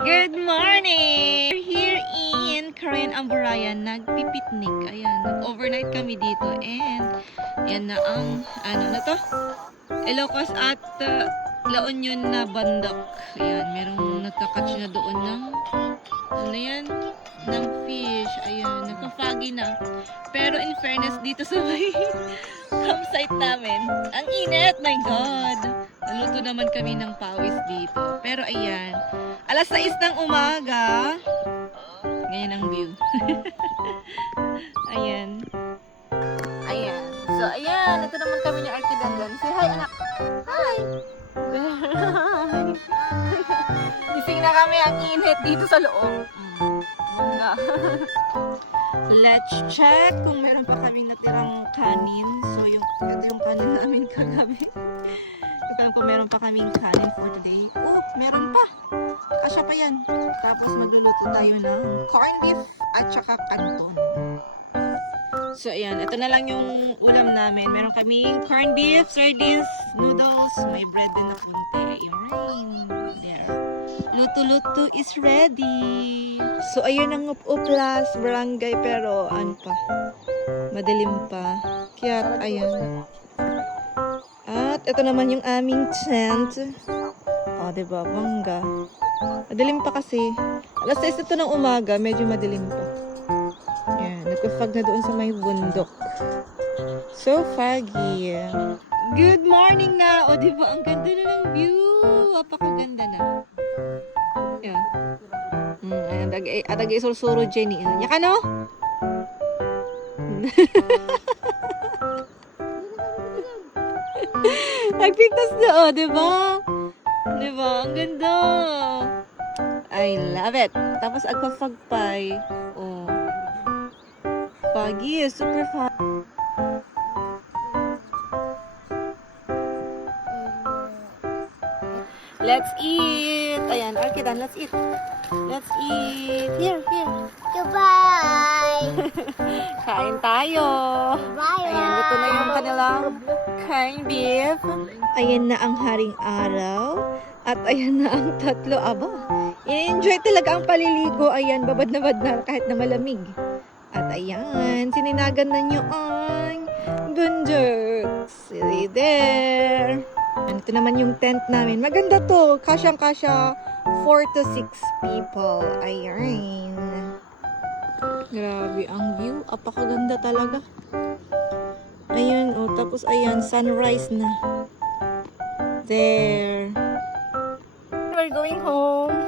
Good morning! We're here in Carayan Amburayan, nagpipiknik. Ayan, nag-overnight kami dito. And, yan na ang, ano to? Ilocos at La Union na bandok. Ayan, merong nagkakatch na doon ng, ano yan? Ng fish. Ayan, nagpa-foggy na. Pero in fairness, dito sa may campsite namin, ang init, my God! Naluto naman kami ng pawis dito. Pero ayan, alas 6 ng umaga. Ganyan ang view. Ayan. Ayan. So, ayan. Ito naman kami ni Arkidandan. Say hi, anak. Hi! Gising na kami ang init dito sa loob. Bunga. Let's check kung meron pa kaming natirang kanin. So, ito yung kanin namin kagabi. Alam ko meron pa kaming kanin for today. Oh, meron pa. Kasya pa yan. Tapos magluluto tayo ng corned beef at saka canton. So, ayan. Ito na lang yung ulam namin. Meron kaming corned beef, sardines, noodles, may bread din na punti. Yun. There. Luto-luto is ready. So, ayun ang Uplas barangay pero ano pa? Madilim pa. Kaya, ayan. At ito naman yung aming tent. O, diba? Bangga. Madilim pa kasi. Alas 6 ito ng umaga, medyo madilim pa. Yan, nagpa-fog na doon sa may bundok. So foggy. Good morning na! O, diba? Ang ganda na ng view. Apakaganda na. Yan. Ayan, tagay-sursuro Jenny. Nya ka, no? Nagpintas na, oh, diba? Diba? Ang ganda. I love it. Tapos, agpa-fagpay. Oh. Foggy. Super foggy. Let's eat. Ayan, Arkidan, let's eat. Let's eat. Here. Goodbye! Kain tayo. Bye! Ayan, ito na yung kanilang corned beef. Ayan na ang haring araw. At ayan na ang tatlo. Aba, i-enjoy talaga ang paliligo. Ayan, babad na kahit na malamig. At ayan, sininagan na nyo ang bundok. See there. Ito naman yung tent namin. Maganda to. Kasyang-kasya 4 to 6 people. Ayan. Grabe ang view. Apakaganda talaga. Ayan, oh. Tapos, ayan, sunrise na. There. We're going home.